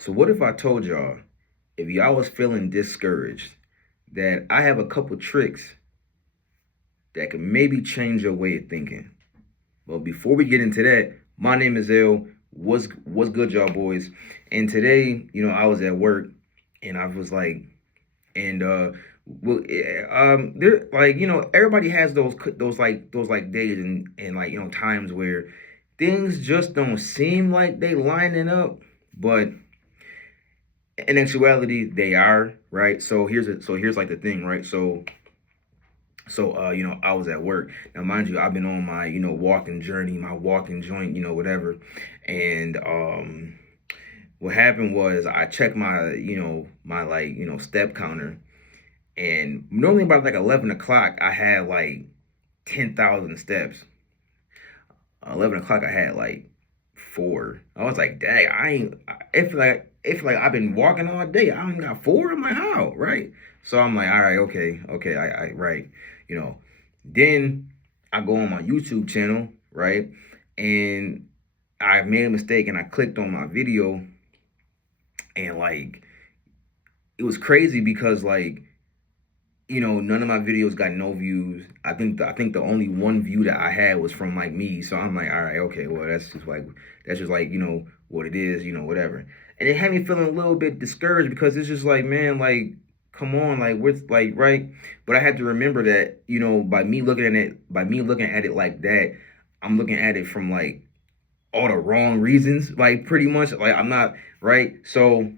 So what if I told y'all, if y'all was feeling discouraged, that I have a couple tricks that can maybe change your way of thinking? Well, before we get into that, my name is L. What's good, y'all boys? And today, I was at work and I was like, and there, like, everybody has those days and like, times where things just don't seem like they lining up, but in actuality they are, right? So here's like the thing, right? I was at work. Now mind you, I've been on my, walking journey, my walking joint, whatever. And what happened was I checked my, my like, step counter, and normally about like 11 o'clock I had like 10,000 steps. 11 o'clock I had like four. I was like, dang, if I've been walking all day, I only got four. I'm like, how, right? So I'm like, all right, okay, I right, you know. Then I go on my YouTube channel, right, and I made a mistake and I clicked on my video, and like it was crazy because like, none of my videos got no views. I think the only one view that I had was from like me. So I'm like, all right, okay, well that's just like what it is, whatever. And it had me feeling a little bit discouraged because it's just like, man, like, come on, like, we're like, right. But I had to remember that, by me looking at it like that, I'm looking at it from like all the wrong reasons, like pretty much. Like I'm not right. So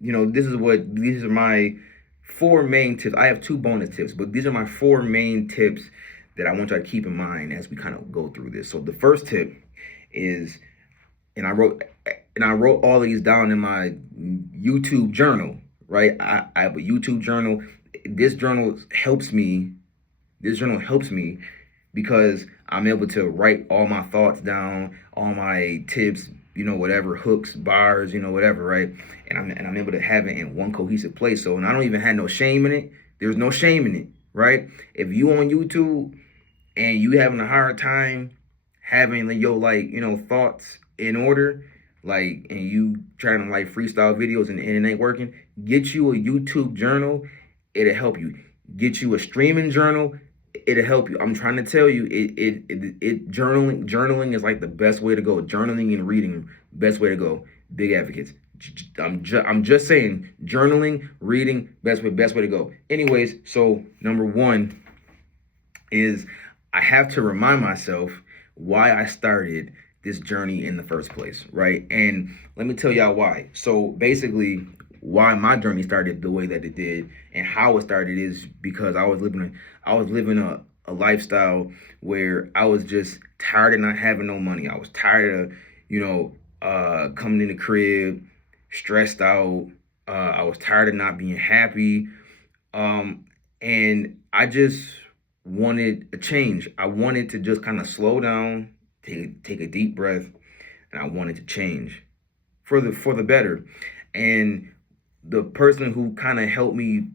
these are my four main tips. I have two bonus tips, but these are my four main tips that I want you to keep in mind as we kind of go through this. So the first tip is, and I wrote all these down in my YouTube journal, right? I have a YouTube journal. This journal helps me. This journal helps me because I'm able to write all my thoughts down, all my tips, whatever, hooks, bars, whatever, right? And I'm able to have it in one cohesive place. So, and I don't even have no shame in it. There's no shame in it, right? If you on YouTube and you having a hard time having your like, thoughts in order, like, and you trying to like freestyle videos and it ain't working, get you a YouTube journal. It'll help you. Get you a streaming journal. It'll help you. I'm trying to tell you, it journaling is like the best way to go. Journaling and reading, best way to go. Big advocates. I'm just saying, journaling, reading, best way to go. Anyways, so number one is I have to remind myself why I started this journey in the first place, right? And let me tell y'all why. So basically, why my journey started the way that it did and how it started is because I was living a lifestyle where I was just tired of not having no money. I was tired of, coming in the crib, stressed out. I was tired of not being happy. And I just wanted a change. I wanted to just kind of slow down, take a deep breath, and I wanted to change for the better. And the person who kind of helped me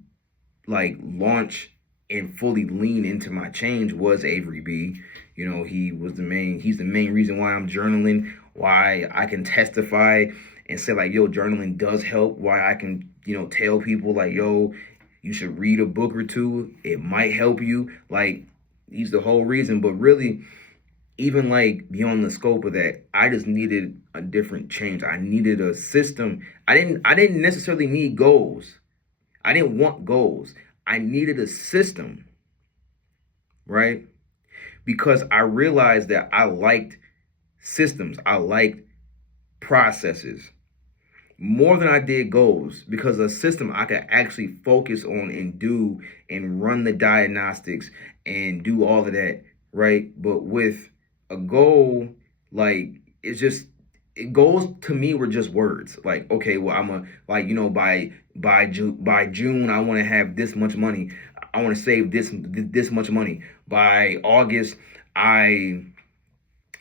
like launch and fully lean into my change was Avery B. He's the main reason why I'm journaling, why I can testify and say like, yo, journaling does help, why I can, tell people like, yo, you should read a book or two. It might help you. Like, he's the whole reason. But really, even like beyond the scope of that, I just needed a different change. I needed a system. I didn't necessarily need goals. I didn't want goals. I needed a system, right? Because I realized that I liked systems. I liked processes more than I did goals, because a system I could actually focus on and do and run the diagnostics and do all of that, right? But with a goal, like, goals to me were just words. Like, okay, well, I'm a like, by June I want to have this much money. I want to save this much money. By August I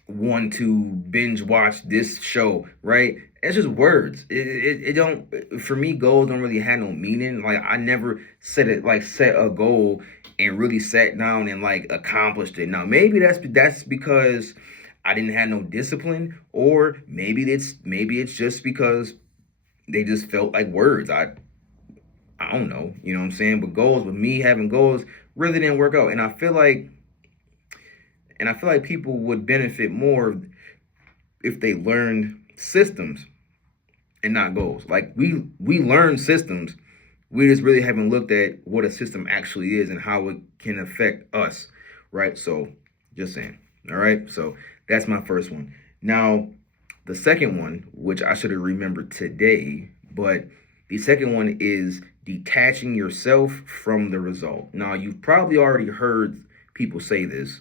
want to binge watch this show, right? It's just words. It don't, for me, goals don't really have no meaning. Like, I never set a goal and really sat down and like accomplished it. Now maybe that's because I didn't have no discipline, or maybe it's just because they just felt like words. I don't know, you know what I'm saying? But goals, with me having goals, really didn't work out. And I feel like people would benefit more if they learned systems and not goals. Like we learn systems. We just really haven't looked at what a system actually is and how it can affect us, right? So just saying. All right. So that's my first one. Now, the second one, which I should have remembered today, but the second one is detaching yourself from the result. Now, you've probably already heard people say this,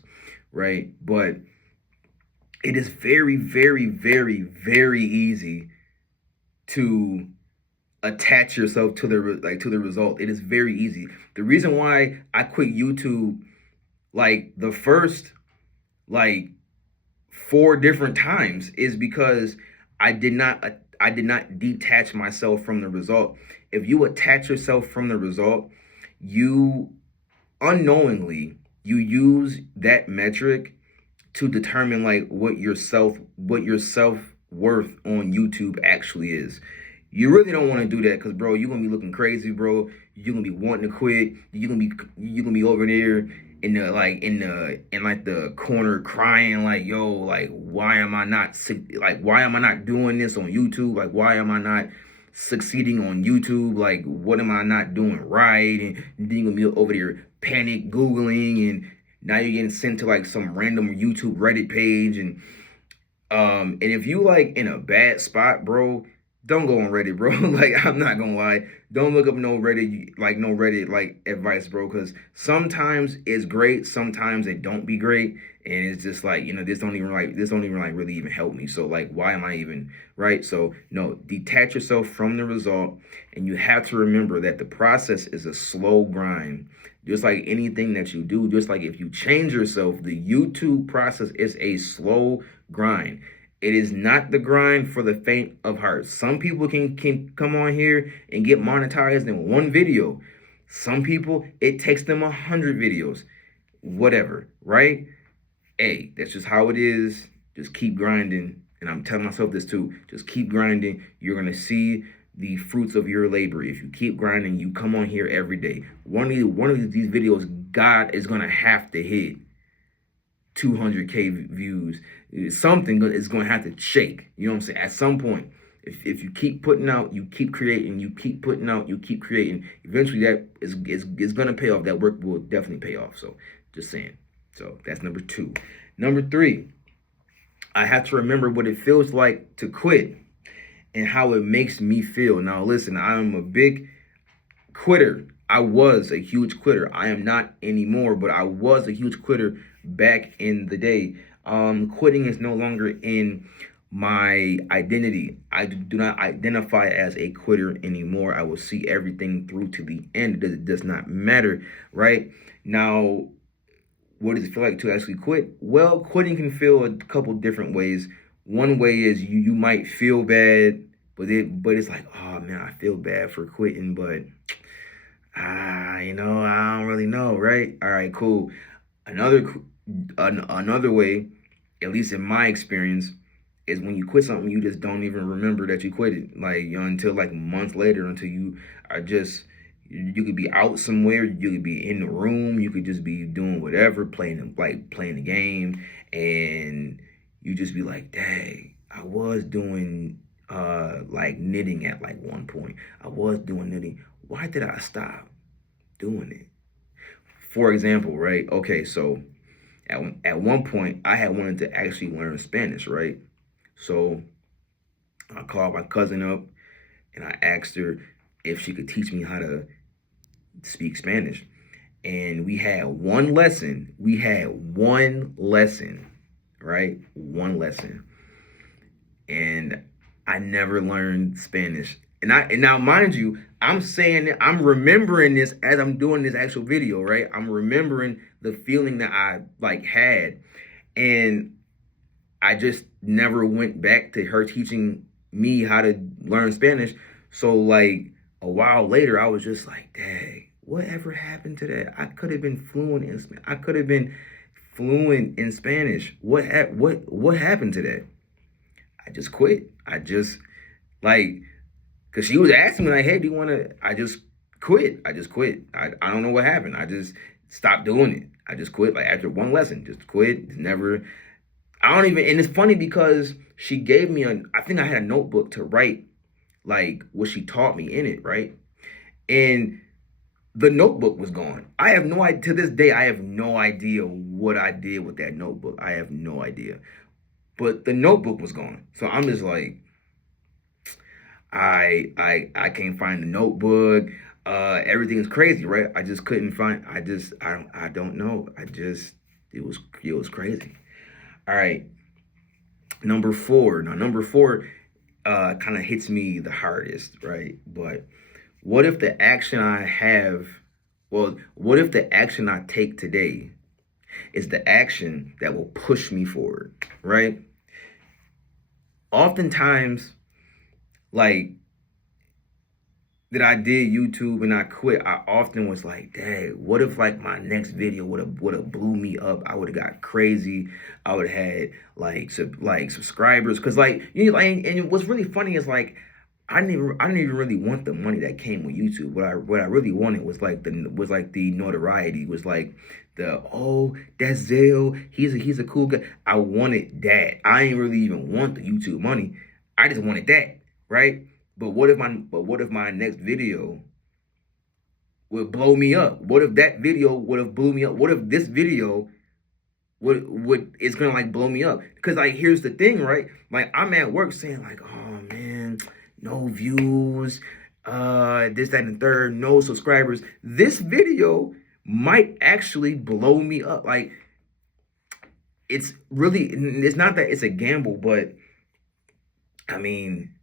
right? But it is very, very, very, very easy to attach yourself to the result. It is very easy. The reason why I quit YouTube like the first like 4 different times is because I did not detach myself from the result. If you attach yourself from the result, you unknowingly you use that metric to determine like what your self-worth on YouTube actually is. You really don't want to do that because, bro, you're gonna be looking crazy, bro. You're gonna be wanting to quit. You're gonna be over there in the corner crying like, yo, like why am I not doing this on YouTube? Like why am I not succeeding on YouTube? Like what am I not doing right? And then you're gonna be over there panic Googling, and now you're getting sent to like some random YouTube Reddit page. And if you like in a bad spot, bro, don't go on Reddit, bro. Like I'm not gonna lie, don't look up no Reddit like advice, bro, because sometimes it's great, sometimes it don't be great, and it's just like, this don't even like really even help me. So like, why am I even right? So no, detach yourself from the result, and you have to remember that the process is a slow grind. Just like anything that you do, just like if you change yourself, the YouTube process is a slow grind. It is not the grind for the faint of heart. Some people can come on here and get monetized in one video. Some people, it takes them 100 videos. Whatever, right? Hey, that's just how it is. Just keep grinding. And I'm telling myself this too. Just keep grinding. You're going to see the fruits of your labor. If you keep grinding, you come on here every day. One of these videos, God is going to have to hit 200K views. Something is going to have to shake. You know what I'm saying? At some point, if you keep putting out, you keep creating, you keep putting out, you keep creating, eventually that is going to pay off. That work will definitely pay off. So just saying. So that's number 2. Number 3, I have to remember what it feels like to quit and how it makes me feel. Now, listen, I am a big quitter. I was a huge quitter. I am not anymore, but I was a huge quitter back in the day. Quitting is no longer in my identity. I do not identify as a quitter anymore. I will see everything through to the end. It does not matter, right? Now, what does it feel like to actually quit? Well, quitting can feel a couple different ways. One way is you might feel bad, but it's like, oh man, I feel bad for quitting, but I don't really know, right? All right, cool. Another way, at least in my experience, is when you quit something, you just don't even remember that you quit it. Like, until like months later, until you are just, you could be out somewhere, you could be in the room, you could just be doing whatever, playing the game, and you just be like, dang, I was doing like knitting at like one point. I was doing knitting. Why did I stop doing it? For example, right? Okay, so at one point I had wanted to actually learn Spanish, right? So I called my cousin up and I asked her if she could teach me how to speak Spanish. And we had one lesson. Right? One lesson. And I never learned Spanish. And now, mind you, I'm remembering this as I'm doing this actual video, right? I'm remembering the feeling that I like had, and I just never went back to her teaching me how to learn Spanish. So like a while later, I was just like, dang, whatever happened to that? I could have been fluent in Spanish. I could have been fluent in Spanish. What happened to that? I just quit. I just like Because she was asking me like, hey, do you want to, I just quit. I just quit. I don't know what happened. I just stopped doing it. I just quit like after one lesson, just quit. Never, I don't even, and it's funny because she gave me I think I had a notebook to write like what she taught me in it, right? And the notebook was gone. I have no idea, to this day, I have no idea what I did with that notebook. I have no idea. But the notebook was gone. So I'm just like, I can't find the notebook. Everything's crazy, right? I just couldn't find, I don't know. It was crazy. All right. Number four. Now, number four kind of hits me the hardest, right? But what if the action I have, what if the action I take today is the action that will push me forward, right? Oftentimes, like, that I did YouTube and I quit, I often was like, dang, what if like my next video would have blew me up? I would have got crazy. I would have had like subscribers. Cause like, you know, and what's really funny is like I didn't even really want the money that came with YouTube. What I really wanted was like the notoriety, was like the, oh, that's Zell, he's a cool guy. I wanted that. I didn't really even want the YouTube money. I just wanted that, right? But what if my next video would blow me up? What if that video would have blew me up? What if this video would it's gonna like blow me up? Because like here's the thing, right? Like I'm at work saying like, oh man, no views, this, that, and the third, no subscribers. This video might actually blow me up. Like it's not that it's a gamble, but I mean,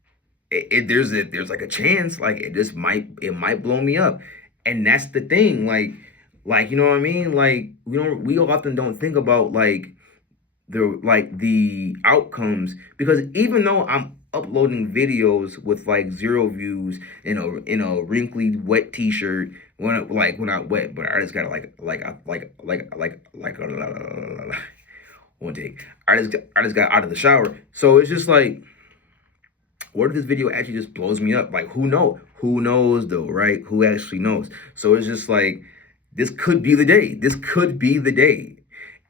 there's like a chance like it might blow me up. And that's the thing, like you know what I mean, like we often don't think about like the outcomes, because even though I'm uploading videos with like 0 views in a wrinkly wet t-shirt, when not wet, but I just gotta one take, I just got out of the shower. So it's just like, what if this video actually just blows me up? Like, who knows? Who knows though, right? Who actually knows? So it's just like, this could be the day. This could be the day.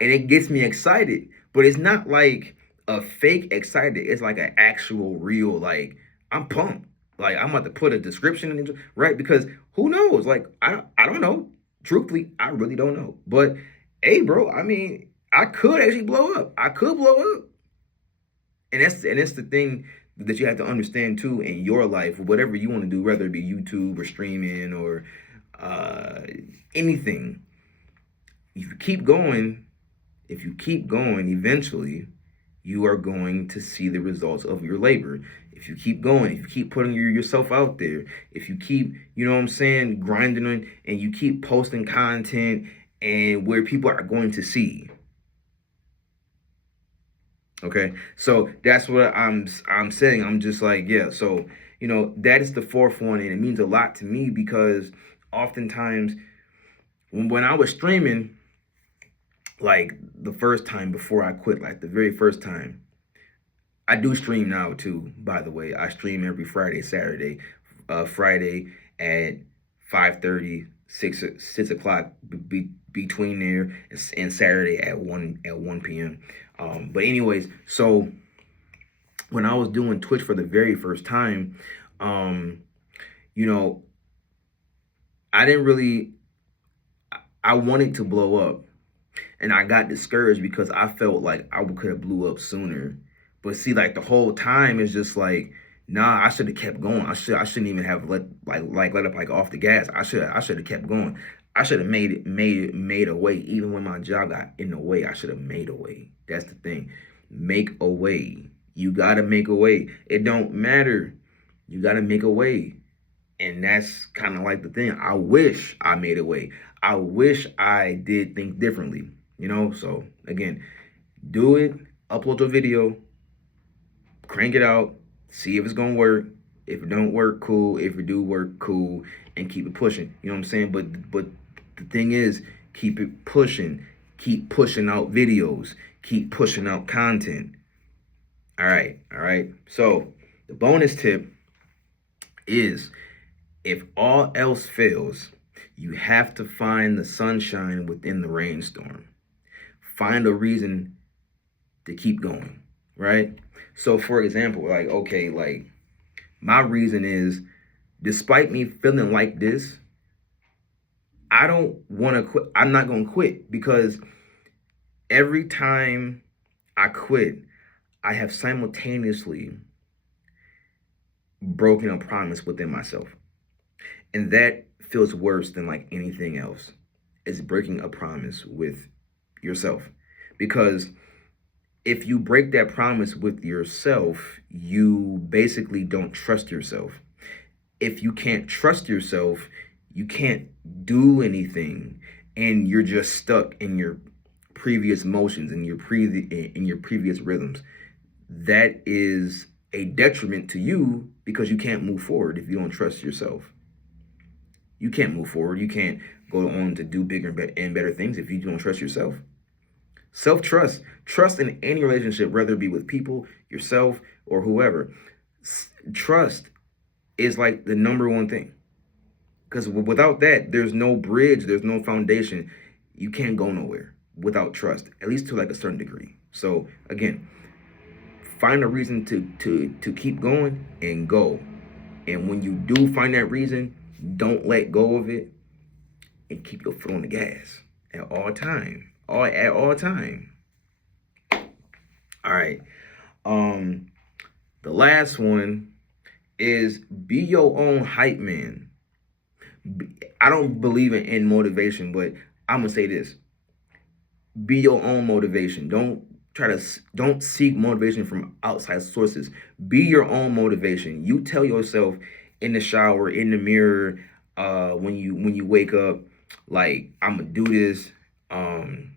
And it gets me excited. But it's not like a fake excited. It's like an actual real, like, I'm pumped. Like, I'm about to put a description in it, right? Because who knows? Like, I don't know. Truthfully, I really don't know. But, hey, bro, I mean, I could actually blow up. I could blow up. And that's the thing that you have to understand too in your life, whatever you want to do, whether it be YouTube or streaming or anything. If you keep going, eventually you are going to see the results of your labor. If you keep going, if you keep putting yourself out there, if you keep, you know what I'm saying, grinding on, and you keep posting content and where people are going to see. Okay, so that's what I'm saying. I'm just like, yeah. So you know, that is the fourth one, and it means a lot to me because oftentimes when I was streaming, like the first time before I quit, like the very first time, I do stream now too. By the way, I stream every Friday, Saturday, Friday at 5:30, 6 o'clock between there, and Saturday at 1 p.m. But anyways, so when I was doing Twitch for the very first time, you know, I wanted to blow up, and I got discouraged because I felt like I could have blew up sooner. But see, like the whole time is just like, nah, I should have kept going. I shouldn't even have let up like off the gas. I should have kept going. I should have made a way. Even when my job got in the way, I should have made a way. That's the thing. Make a way. You gotta make a way. It don't matter. You gotta make a way. And that's kind of like the thing. I wish I made a way. I wish I did think differently. You know, so again, do it, upload your video, crank it out, see if it's gonna work. If it don't work, cool. If it do work, cool, and keep it pushing. You know what I'm saying? But the thing is, keep it pushing. Keep pushing out videos. Keep pushing out content. All right. So the bonus tip is if all else fails, you have to find the sunshine within the rainstorm. Find a reason to keep going, right? So for example, like, okay, like my reason is, despite me feeling like this, I don't want to quit. I'm not going to quit, because every time I quit, I have simultaneously broken a promise within myself. And that feels worse than like anything else. Is breaking a promise with yourself. Because if you break that promise with yourself, you basically don't trust yourself. If you can't trust yourself, you can't do anything, and you're just stuck in your previous motions and your previous rhythms. That is a detriment to you, because you can't move forward if you don't trust yourself. You can't move forward. You can't go on to do bigger and better things if you don't trust yourself. Self-trust. Trust in any relationship, whether it be with people, yourself, or whoever. Trust is like the number one thing. Because without that, there's no bridge, there's no foundation. You can't go nowhere without trust, at least to like a certain degree. So again, find a reason to keep going and go. And when you do find that reason, don't let go of it, and keep your foot on the gas at all time. At all time. All right. The last one is be your own hype man. I don't believe in motivation, but I'm gonna say this: be your own motivation. Don't seek motivation from outside sources. Be your own motivation. You tell yourself in the shower, in the mirror, when you wake up, like, I'm gonna do this. I'm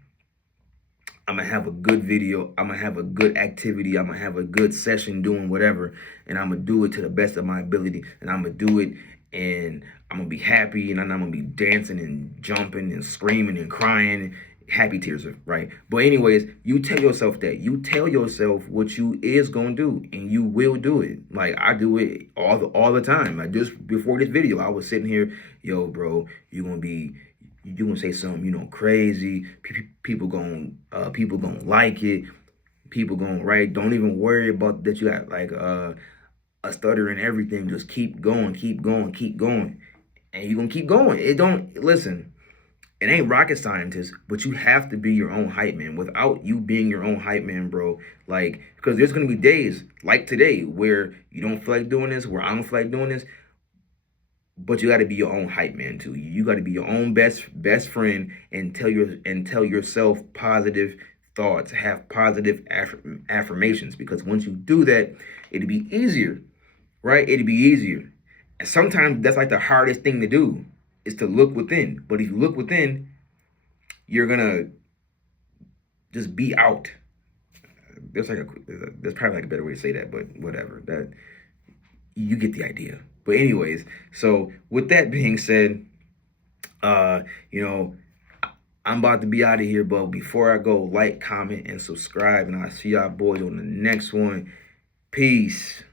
gonna have a good video. I'm gonna have a good activity. I'm gonna have a good session doing whatever, and I'm gonna do it to the best of my ability. And I'm gonna do it, and I'm gonna be happy, and I'm gonna be dancing and jumping and screaming and crying, happy tears, right? But anyways, you tell yourself that. You tell yourself what you is gonna do, and you will do it. Like, I do it all the time. Like, just before this video, I was sitting here, yo, bro, you're gonna say something, crazy. People gonna like it. People gonna write. Don't even worry about that. You got like a stutter and everything. Just keep going, keep going, keep going, and you're gonna keep going. It ain't rocket scientist, but you have to be your own hype man. Without you being your own hype man, bro, like, because there's gonna be days like today where you don't feel like doing this, where I don't feel like doing this. But you got to be your own hype man too. You got to be your own best friend, and tell yourself positive thoughts. Have positive affirmations, because once you do that, it'll be easier, right? It'll be easier. And sometimes that's like the hardest thing to do, is to look within. But if you look within, you're gonna just be out. There's probably like a better way to say that, but whatever. That, you get the idea. But anyways, so with that being said, I'm about to be out of here, but before I go, like, comment, and subscribe, and I'll see y'all boys on the next one. Peace.